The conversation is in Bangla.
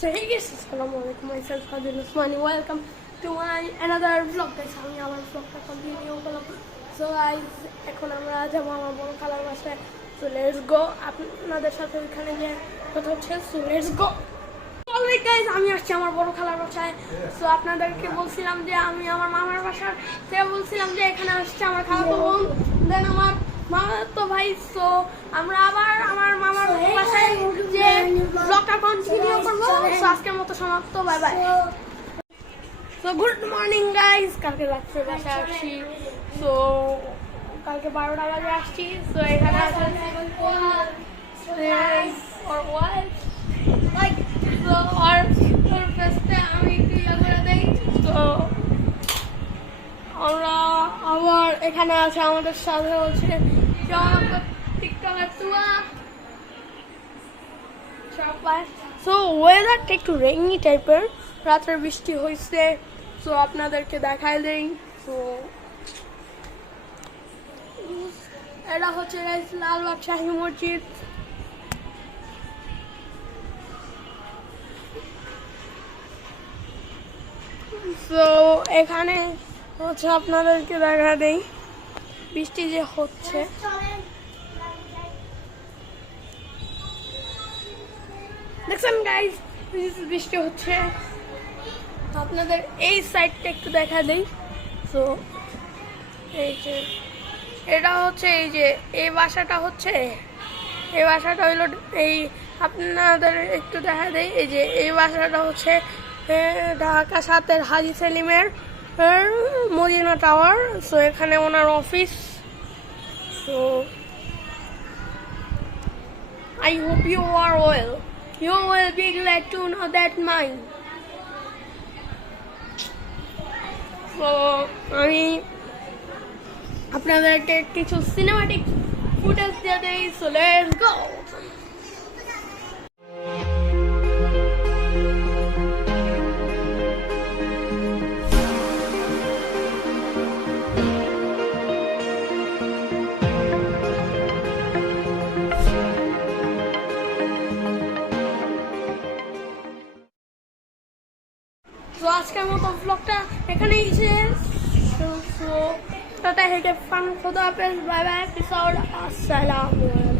So hey guys, Assalamualaikum, myself Fadil Usmani. Welcome to my another vlog guys. আমি আমার vlogটা কন্টিনিউ করলাম। So guys, এখন আমরা যাব আমার বড় খালার বাসায়। So let's go. আপনাদের সাথে ওখানে গিয়ে কথা হচ্ছে। So let's go. Alright guys, আমি আসছি আমার বড় খালার বাসায়। So আপনাদেরকে বলছিলাম যে আমি আমার মামার বাসার থেকে বলছিলাম যে এখানে আসছে আমার খালাতো বোন, দেন আমার মামাতো ভাই। সো আমরা আবার আমার মামার বাসায় যে ব্লগটা কন্টিনিউ করবো। সো আজকের মতো সমাপ্ত, bye bye. So good morning guys, কালকে রাত্রে বাসায় আসছি। সো কালকে 12টা বাজে আসছি। সো এখানে আছে or what like so our ফেস্টে আমি ক্লিয়ার করে দেই। তো আমরা আবার এখানে আছে আমাদের সাথে হচ্ছে টিকটকার তুয়া। সো ওয়েদারটা একটু রেইনি টাইপের, রাত্রে বৃষ্টি হয়েছে। সো আপনাদেরকে দেখাই দেই। সো এটা হচ্ছে লালবাগ শাহী মসজিদ। তো এখানে হচ্ছে আপনাদেরকে দেখা দেই বৃষ্টি যে হচ্ছে। দেখছেন গাইজ, বৃষ্টি হচ্ছে। আপনাদের এই সাইডটা একটু দেখা দেই। তো এই যে এটা হচ্ছে এই যে এই বাসাটা হচ্ছে, এই বাসাটা হইলো এই, আপনাদের একটু দেখা দেই। এই যে এই বাসাটা হচ্ছে ঢাকা 7-এর হাজি সেলিমের মদিনা টাওয়ার। সো এখানে ওনার অফিস। So I hope you are well. You will be glad to know that mine. So আমি আপনাদেরকে কিছু সিনেমাটিক ফুটেজ দিয়ে দেই। So let's go. তো আজকের মতো ব্লগটা এখানেই শেষ। তো টাটা, হেঁটে ফান, খোদা হাফেজ, বাই বাই, পিস আউট, আসসালামু আলাইকুম।